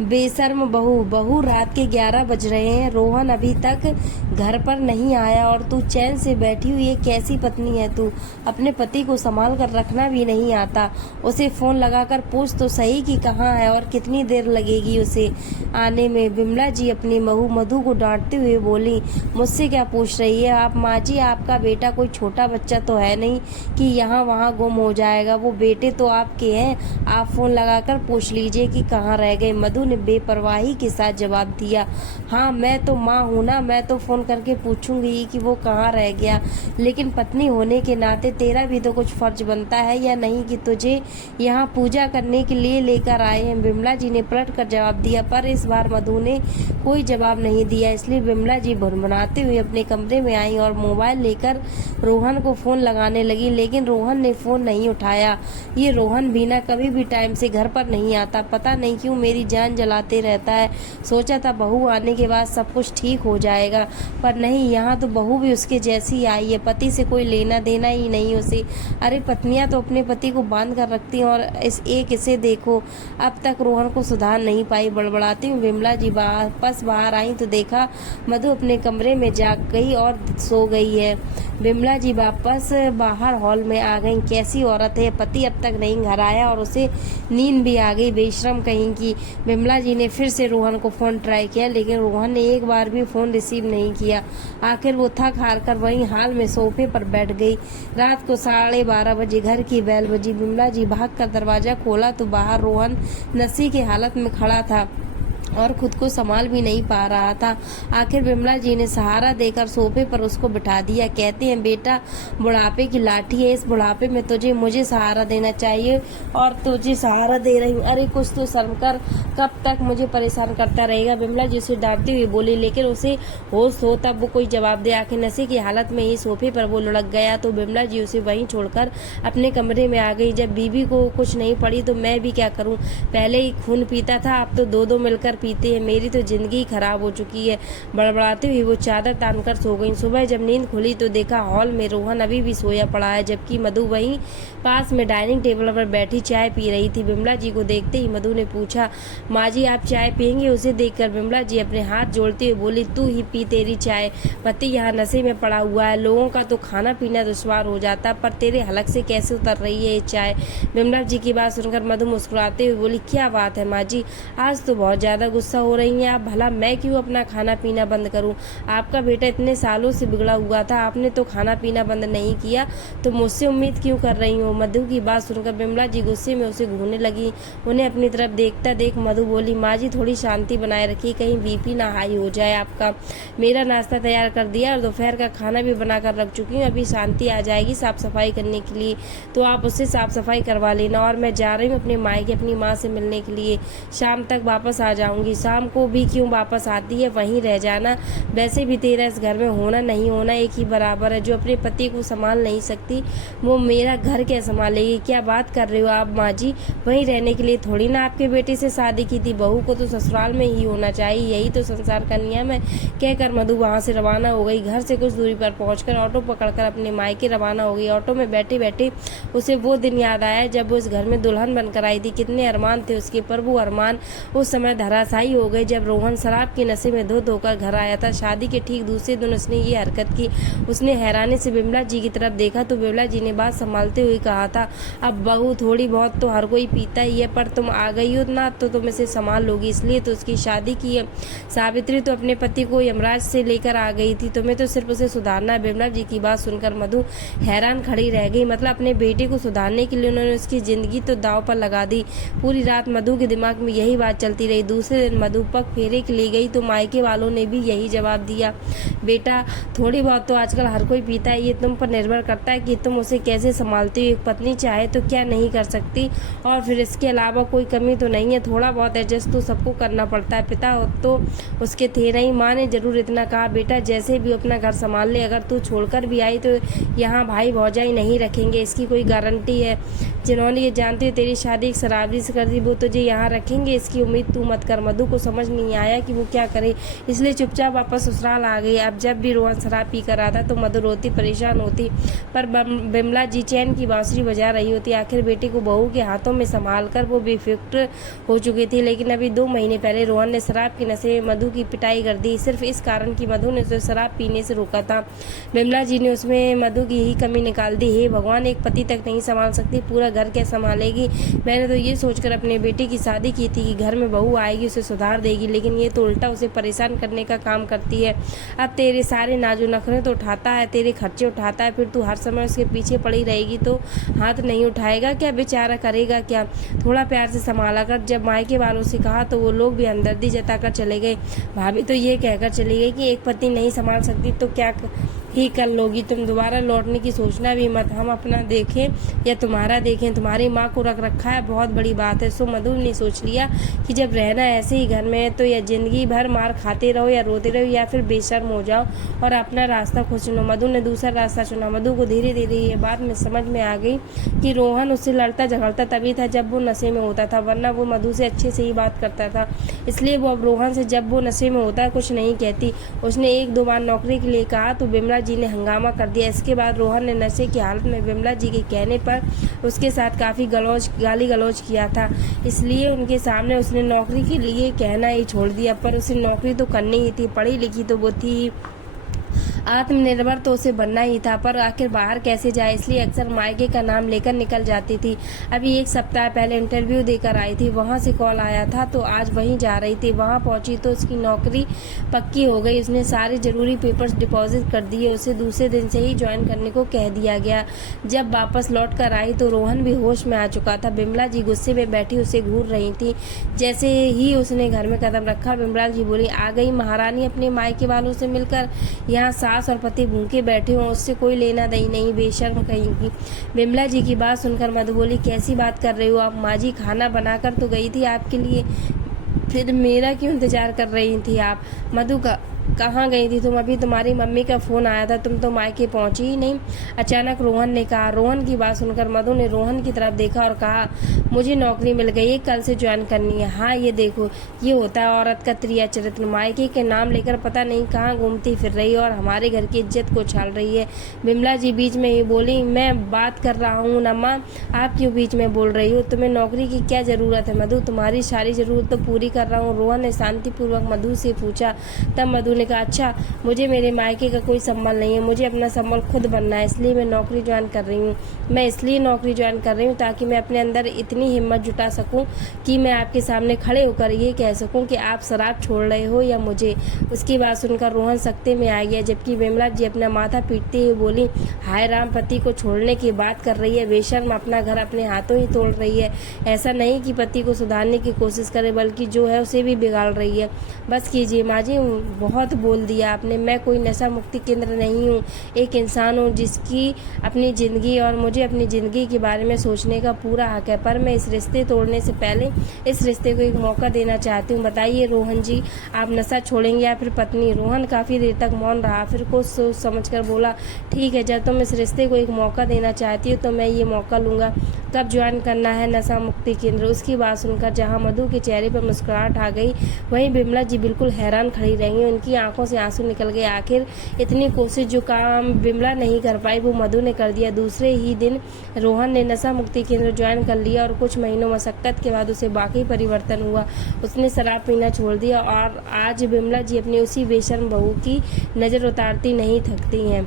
बेशर्म बहू। बहू, रात के 11 बज रहे हैं, रोहन अभी तक घर पर नहीं आया और तू चैन से बैठी हुई है। कैसी पत्नी है तू? अपने पति को संभाल कर रखना भी नहीं आता। उसे फोन लगाकर पूछ तो सही कि कहाँ है और कितनी देर लगेगी उसे आने में। विमला जी अपनी बहू मधु को डांटते हुए बोली, मुझसे क्या पूछ रही है आप? माँ जी, आपका बेटा कोई छोटा बच्चा तो है नहीं कि यहाँ वहाँ गुम हो जाएगा। वो बेटे तो आपके हैं, आप फोन लगाकर पूछ लीजिए कि कहाँ रह गए। मधु ने बेपरवाही के साथ जवाब दिया, हाँ मैं तो माँ हूँ ना, मैं तो फोन करके पूछूंगी कि वो कहाँ रह गया, लेकिन पत्नी होने के नाते तेरा भी तो कुछ फर्ज बनता है या नहीं कि तुझे यहाँ पूजा करने के लिए लेकर आए हैं। विमला जी ने पलट कर जवाब दिया, पर इस बार मधु ने कोई जवाब नहीं दिया, इसलिए विमला जी भुनभुनाते हुए अपने कमरे में आई और मोबाइल लेकर रोहन को फोन लगाने लगी, लेकिन रोहन ने फोन नहीं उठाया। ये रोहन भी ना कभी भी टाइम से घर पर नहीं आता, पता नहीं क्यों मेरी जान जलाते रहता है। सोचा था बहू आने के बाद सब कुछ ठीक हो जाएगा, पर नहीं, यहाँ तो बहू भी उसके जैसी आई है। पति से कोई लेना देना ही नहीं उसे। अरे पत्नियां तो अपने पति को बांध कर रखती हैं और इसे देखो, अब तक रोहन को सुधार नहीं पाई। बड़बड़ाती हुई विमला जी वापस बाहर आई तो देखा मधु अपने कमरे में जाग गई और सो गई है। विमला जी वापस बाहर हॉल में आ गई। कैसी औरत है, पति अब तक नहीं घर आया और उसे नींद भी आ गई, बेशरम कहीं की। विमला जी ने फिर से रोहन को फोन ट्राई किया, लेकिन रोहन ने एक बार भी फोन रिसीव नहीं किया। आखिर वो थक हार कर वहीं हाल में सोफे पर बैठ गई। रात को 12:30 बजे घर की बेल बजी। विमला जी भाग कर दरवाजा खोला तो बाहर रोहन नशे की हालत में खड़ा था और खुद को संभाल भी नहीं पा रहा था। आखिर विमला जी ने सहारा देकर सोफे पर उसको बिठा दिया। कहते हैं बेटा बुढ़ापे की लाठी है, इस बुढ़ापे में तुझे मुझे सहारा देना चाहिए और तुझे सहारा दे रही हूँ। अरे कुछ तो शर्म कर, कब तक मुझे परेशान करता रहेगा? विमला जी उसे डांटती हुई बोली, लेकिन उसे होश हो तब वो कोई जवाब दे। आखिर नशे की हालत में ही सोफे पर वो लुढ़क गया तो विमला जी उसे वहीं छोड़कर अपने कमरे में आ गई। जब बीबी को कुछ नहीं पड़ी तो मैं भी क्या करूँ? पहले ही खून पीता था, अब तो दो दो मिलकर पीते हैं। मेरी तो जिंदगी खराब हो चुकी है। बड़बड़ाते हुए वो चादर तानकर सो गई। सुबह जब नींद खुली तो देखा हॉल में रोहन अभी भी सोया पड़ा है, जबकि मधु वहीं पास में डाइनिंग टेबल पर बैठी चाय पी रही थी। विमला जी को देखते ही मधु ने पूछा, माँ जी आप चाय पियेंगे? उसे देखकर विमला जी अपने हाथ जोड़ते हुए बोली, तू ही पी तेरी चाय। पति यहाँ नशे में पड़ा हुआ है, लोगों का तो खाना पीना दुश्वार हो जाता, पर तेरे हलक से कैसे उतर रही है ये चाय? विमला जी की बात सुनकर मधु मुस्कुराते हुए बोली, क्या बात है माँ जी, आज तो बहुत ज्यादा गुस्सा हो रही हैं आप। भला मैं क्यों अपना खाना पीना बंद करूं? आपका बेटा इतने सालों से बिगड़ा हुआ था, आपने तो खाना पीना बंद नहीं किया, तो मुझसे उम्मीद क्यों कर रही हो? मधु की बात सुनकर विमला जी गुस्से में उसे घूरने लगी। उन्हें अपनी तरफ देखता देख मधु बोली, माँ जी थोड़ी शांति बनाए रखिए, कहीं बीपी ना हाई हो जाए आपका। मेरा नाश्ता तैयार कर दिया और दोपहर का खाना भी बनाकर रख चुकी हूँ। अभी शांति आ जाएगी साफ सफाई करने के लिए तो आप उससे साफ सफाई करवा लेना, और मैं जा रही हूँ अपने मायके अपनी माँ से मिलने के लिए, शाम तक वापस आ जाऊंगी। शाम को भी क्यों वापस आती है, वहीं रह जाना। वैसे भी तेरा इस घर में होना नहीं होना एक ही बराबर है। जो अपने पति को संभाल नहीं सकती वो मेरा घर क्या संभालेगी? क्या बात कर रहे हो आप माँ जी? वहीं रहने के लिए थोड़ी ना आपके बेटे से शादी की थी, बहू को तो ससुराल में ही होना चाहिए, यही तो संसार का नियम है। कहकर मधु वहां से रवाना हो गई। घर से कुछ दूरी पर पहुंचकर ऑटो पकड़कर अपने मायके रवाना हो गई। ऑटो में बैठे बैठे उसे वो दिन याद आया जब वो इस घर में दुल्हन बनकर आई थी। कितने अरमान थे उसके, पर वो अरमान उस समय धराशायी हो गए जब रोहन शराब के नशे में धो धोकर घर आया था। शादी के ठीक दूसरे दिन उसने ये हरकत की। उसने हैरानी से विमला जी की तरफ देखा तो विमला जी ने बात संभालते हुए कहा था, अब बहू थोड़ी बहुत तो हर कोई पीता ही है, पर तुम आ गई हो ना तो तुम इसे संभाल लोगी, इसलिए तो उसकी शादी की है। सावित्री तो अपने पति को यमराज से लेकर आ गई थी, तुम्हें तो सिर्फ उसे सुधारना है। विमला जी की बात सुनकर मधु हैरान खड़ी रह गई। मतलब अपने बेटे को सुधारने के लिए उन्होंने उसकी जिंदगी तो दांव पर लगा दी। पूरी रात मधु के दिमाग में यही बात चलती रही। दूसरे दिन मधु पग फेरे के लिए गई तो मायके वालों ने भी यही जवाब दिया, बेटा थोड़ी बहुत तो आजकल हर कोई पीता है, ये तुम पर निर्भर करता है कि तुम उसे कैसे संभालती हो। एक पत्नी चाहे तो क्या नहीं कर सकती, और फिर इसके अलावा कोई कमी तो नहीं है, थोड़ा बहुत एडजस्ट तो सबको करना पड़ता है। पिता तो उसके थे नहीं। माँ ने जरूर इतना कहा, बेटा जैसे भी अपना घर संभाल ले, अगर तू छोड़कर भी आई तो यहाँ भाई भौजाई नहीं रखेंगे, इसकी कोई गारंटी है? जिन्होंने ये जानते हुए तेरी शादी एक शराबी से कर दी वो तुझे यहाँ रखेंगे, इसकी उम्मीद तू मत कर। मधु को समझ नहीं आया कि वो क्या करे, इसलिए चुपचाप वापस ससुराल आ गई। अब जब भी रोहन शराब पी कर आता तो मधु रोती परेशान होती, पर बिमला जी चैन की बांसुरी बजा रही होती। आखिर बेटी को बहू के हाथों में संभाल कर वो बेफिक्र हो चुकी थी। लेकिन अभी 2 महीने पहले रोहन ने शराब के नशे में मधु की पिटाई कर दी, सिर्फ इस कारण कि मधु ने उसे शराब पीने से रोका था। बिमला जी ने उसमें मधु की ही कमी निकाल दी। हे भगवान, एक पति तक नहीं संभाल सकती, पूरा घर क्या संभालेगी। मैंने तो ये सोचकर अपने बेटी की शादी की थी कि घर में बहू आएगी उसे सुधार देगी, लेकिन ये तो उल्टा उसे परेशान करने का काम करती है। अब तेरे सारे नाजो नखरे तो उठाता है, तेरे खर्चे उठाता है, फिर तू हर समय उसके पीछे पड़ी रहेगी तो हाथ नहीं उठाएगा क्या? बेचारा करेगा क्या? थोड़ा प्यार से संभाला कर। जब मायके वालों से कहा तो वो लोग भी हमदर्दी जताकर चले गए। भाभी तो ये कहकर चली गई कि एक पति नहीं संभाल सकती तो क्या ही कर लोगी, तुम दोबारा लौटने की सोचना भी मत, हम अपना देखें या तुम्हारा देखें। तुम्हारी माँ को रख रखा है, बहुत बड़ी बात है। सो मधु ने सोच लिया कि जब रहना ऐसे ही घर में है तो या जिंदगी भर मार खाते रहो या रोते रहो या फिर बेशर्म हो जाओ और अपना रास्ता खुद चुनो। मधु ने दूसरा रास्ता चुना। मधु को धीरे धीरे ये बात में समझ में आ गई कि रोहन उससे लड़ता झगड़ता तभी था जब वो नशे में होता था, वरना वो मधु से अच्छे से ही बात करता था। इसलिए वो अब रोहन से जब वो नशे में होता है कुछ नहीं कहती। उसने 1-2 बार नौकरी के लिए कहा तो बिमला जी ने हंगामा कर दिया। इसके बाद रोहन ने नशे की हालत में बिमला जी के कहने पर उसके साथ काफ़ी गाली गलौज किया था, इसलिए उनके सामने उसने नौकरी के लिए कहना ही छोड़ दिया। पर उसे नौकरी तो करनी ही थी, पढ़ी लिखी तो वो थी, आत्मनिर्भर तो उसे बनना ही था, पर आखिर बाहर कैसे जाए, इसलिए अक्सर मायके का नाम लेकर निकल जाती थी। अभी 1 सप्ताह पहले इंटरव्यू देकर आई थी, वहां से कॉल आया था तो आज वहीं जा रही थी। वहां पहुंची तो उसकी नौकरी पक्की हो गई। उसने सारे जरूरी पेपर्स डिपॉजिट कर दिए, उसे दूसरे दिन से ही ज्वाइन करने को कह दिया गया। जब वापस लौट कर आई तो रोहन भी होश में आ चुका था। बिमला जी गुस्से में बैठी उसे घूर रही थी। जैसे ही उसने घर में कदम रखा, बिमला जी बोली, आ गई महारानी अपने मायके वालों से मिलकर, यहाँ सास और पति भूखे बैठे हों, उससे कोई लेना देना नहीं, बेशर्म कहेंगी। बिमला जी की बात सुनकर मधु बोली, कैसी बात कर रही हो आप? माँ जी खाना बनाकर तो गई थी आपके लिए, फिर मेरा क्यों इंतजार कर रही थी आप? मधु का कहाँ गई थी तुम? अभी तुम्हारी मम्मी का फोन आया था, तुम तो मायके पहुंची ही नहीं, अचानक रोहन ने कहा। रोहन की बात सुनकर मधु ने रोहन की तरफ देखा और कहा, मुझे नौकरी मिल गई है, कल से ज्वाइन करनी है। हाँ ये देखो, ये होता है औरत का त्रिया चरित्र, मायके के नाम लेकर पता नहीं कहाँ घूमती फिर रही है और हमारे घर की इज्जत को छाल रही है। बिमला जी बीच में ही बोली, मैं बात कर रहा हूँ ना माँ, आप क्यों बीच में बोल रही हो? तुम्हें नौकरी की क्या जरूरत है मधु? तुम्हारी सारी जरूरत तो पूरी कर रहा हूँ। रोहन ने शांतिपूर्वक मधु से पूछा। तब मधु ने कहा, अच्छा मुझे मेरे मायके का कोई संबल नहीं है, मुझे अपना संबल खुद बनना है, इसलिए मैं नौकरी ज्वाइन कर रही हूँ। मैं इसलिए नौकरी ज्वाइन कर रही हूँ ताकि मैं अपने अंदर इतनी हिम्मत जुटा सकूँ कि मैं आपके सामने खड़े होकर ये कह सकूँ कि आप शराब छोड़ रहे हो या मुझे। उसकी बात सुनकर रोहन सख्ते में आ गया, जबकि बिमला जी अपना माथा पीटते हुए बोली, हाय राम, पति को छोड़ने की बात कर रही है, बेशर्म, अपना घर अपने हाथों ही तोड़ रही है। ऐसा नहीं कि पति को सुधारने की कोशिश करे, बल्कि जो है उसे भी बिगाड़ रही है। बस कीजिए माँ जी, बहुत बोल दिया आपने। मैं कोई नशा मुक्ति केंद्र नहीं हूँ, एक इंसान हूँ जिसकी अपनी ज़िंदगी और मुझे अपनी ज़िंदगी के बारे में सोचने का पूरा हक है। पर मैं इस रिश्ते तोड़ने से पहले इस रिश्ते को एक मौका देना चाहती हूँ। बताइए रोहन जी, आप नशा छोड़ेंगे या फिर पत्नी? रोहन काफ़ी देर तक मौन रहा, फिर कुछ सोच समझ कर बोला, ठीक है, जब तुम इस रिश्ते को एक मौका देना चाहती हो तो मैं ये मौका लूँगा। कब ज्वाइन करना है नशा मुक्ति केंद्र? उसकी बात सुनकर जहाँ मधु के चेहरे पर मुस्कुराहट आ गई, वहीं बिमला जी बिल्कुल हैरान खड़ी रही। उनकी आंखों से आंसू निकल गए। आखिर इतनी कोशिश जो काम बिमला नहीं कर पाई वो मधु ने कर दिया। दूसरे ही दिन रोहन ने नशा मुक्ति केंद्र ज्वाइन कर लिया और कुछ महीनों मशक्कत के बाद उसे बाकी परिवर्तन हुआ। उसने शराब पीना छोड़ दिया और आज बिमला जी अपनी उसी बेशर्म बहू की नज़र उतारती नहीं थकती हैं।